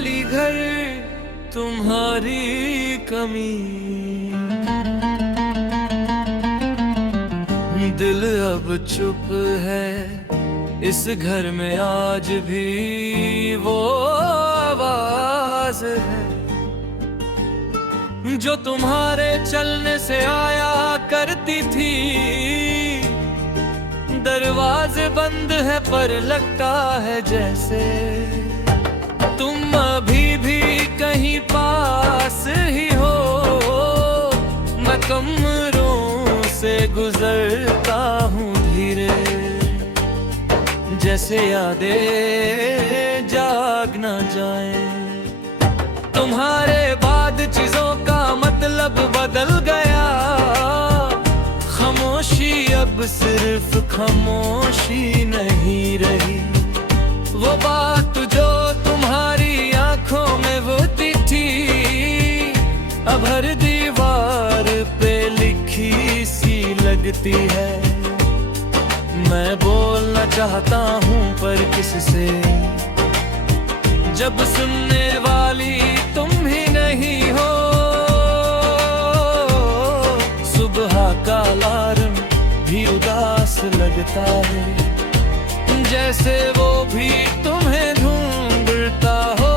खाली घर तुम्हारी कमी। दिल अब चुप है इस घर में, आज भी वो आवाज है जो तुम्हारे चलने से आया करती थी। दरवाजे बंद है पर लगता है जैसे तुम अभी भी कहीं पास ही हो। मैं कमरों से गुजरता हूँ धीरे, जैसे यादें जाग ना जाए। तुम्हारे बाद चीजों का मतलब बदल गया, खामोशी अब सिर्फ खामोशी नहीं रही। वो बात जो तुम्हारी आंखों में होती थी, अब हर दीवार पे लिखी सी लगती है। मैं बोलना चाहता हूँ पर किससे, जब सुनने वाली तुम ही नहीं हो। सुबह का अलार्म भी उदास लगता है, जैसे वो भी तुम्हें ढूंढता हो।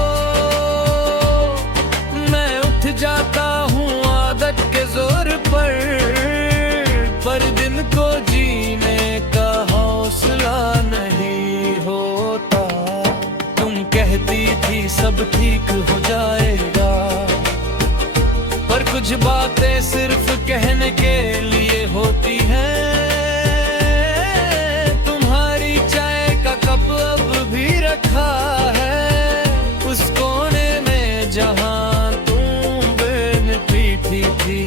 मैं उठ जाता हूँ आदत के जोर पर दिन को जीने का हौसला नहीं होता। तुम कहती थी सब ठीक हो जाएगा, पर कुछ बातें सिर्फ कहने के लिए होती हैं। तुम्हारी चाय का कप अब भी रखा है उस कोने में जहां तुम बिन पीती थी।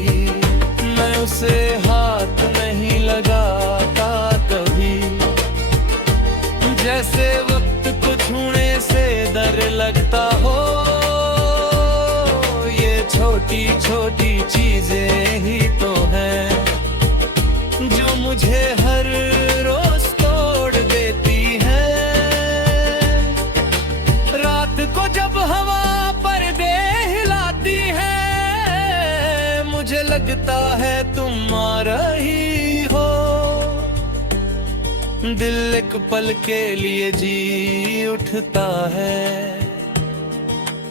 मैं उसे हाथ नहीं लगाता कभी, जैसे वक्त को छूने से डर लगता हो। ये छोटी छोटी चीजें ही तो हैं जो मुझे हर रोज तोड़ देती हैं। रात को जब हवा पर्दे हिलाती है, मुझे लगता है तुम आ रही हो। दिल एक पल के लिए जी उठता है,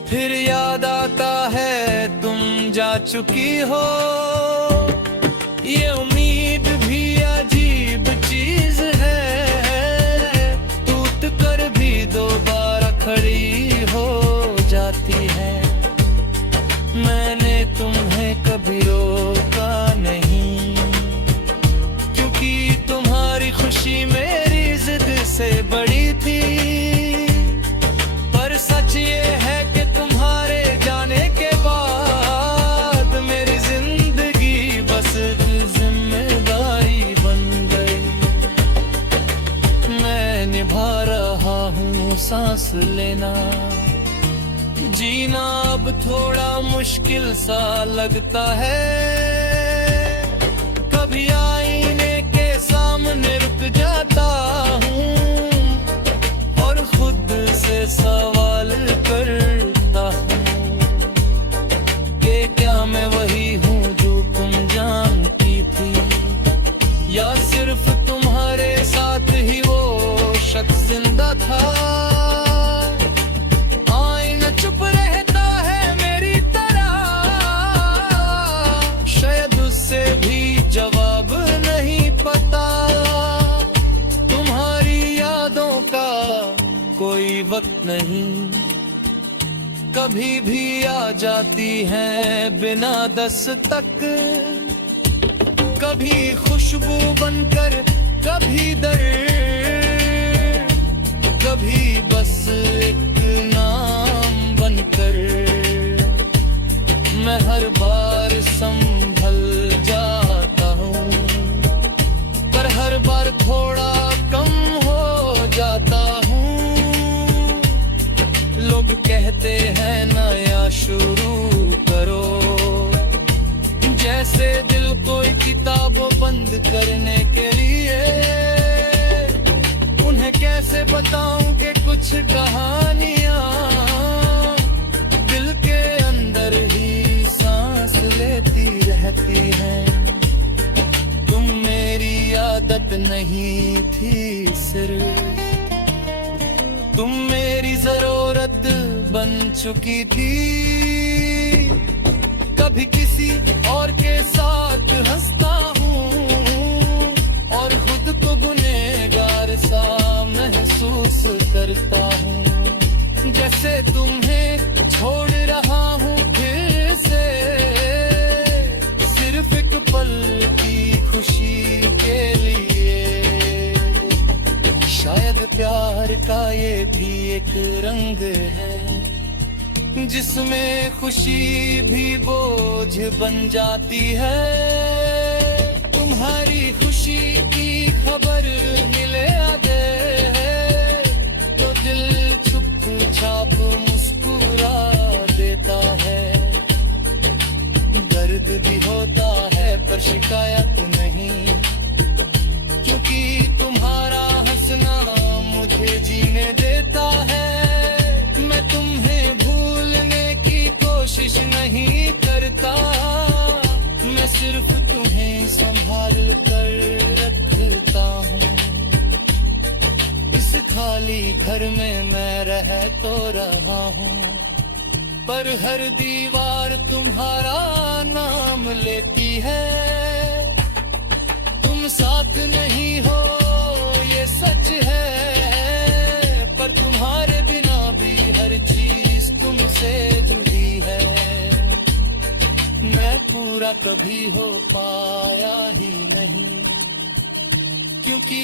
फिर याद आता है तुम जा चुकी हो। ये उम्मीद भी अजीब चीज है, टूट कर भी दोबारा खड़ी हो जाती है। मैंने तुम्हें कभी रोका नहीं, क्योंकि तुम्हारी खुशी मेरी जिद से बड़ी थी। पर सच ये है कि तुम्हारे जाने के बाद मेरी जिंदगी बस जिम्मेदारी बन गई। मैं निभा रहा हूँ सांस लेना, जीना अब थोड़ा मुश्किल सा लगता है। कभी आईने के सामने रुक जाता हूँ और खुद से सवाल करता हूँ कि क्या मैं वही हूँ जो तुम जानती थी, या सिर्फ तुम्हारे साथ ही वो शख्स जिंदा था। आईना चुप रहता है मेरी तरह, शायद उससे भी जवाब नहीं पता। तुम्हारी यादों का कोई वक्त नहीं, कभी भी आ जाती हैं बिना दस्तक। कभी खुशबू बनकर, कभी दर्द, कभी बस एक नाम बनकर। मैं हर बार संभल जाता हूँ, पर हर बार थोड़ा कम हो जाता हूँ। लोग कहते हैं नया शुरू करो, जैसे दिल कोई किताब बंद करने के लिए। उन्हें कैसे बताऊं कि कुछ कहानियां आदत नहीं थी सिर्फ, तुम मेरी जरूरत बन चुकी थी। कभी किसी और के साथ हंसता हूँ और खुद को गुनहगार सा महसूस करता हूँ। जैसे तुम्हें छोड़ रहा हूँ फिर से, सिर्फ एक पल की खुशी के लिए। शायद प्यार का ये भी एक रंग है जिसमें खुशी भी बोझ बन जाती है। तुम्हारी खुशी की खबर मिले आगे तो दिल चुपचाप मुस्कुरा देता है। दर्द भी होता है पर शिकायत नहीं, क्योंकि तुम्हारा हंसना मुझे जीने देता है। मैं तुम्हें भूलने की कोशिश नहीं करता, मैं सिर्फ तुम्हें संभाल कर रखता हूँ। इस खाली घर में मैं रह तो रहा हूँ, पर हर दीवार तुम्हारा नाम लेती है। तुम साथ नहीं हो ये सच है, पर तुम्हारे बिना भी हर चीज तुमसे जुड़ी है। मैं पूरा कभी हो पाया ही नहीं, क्योंकि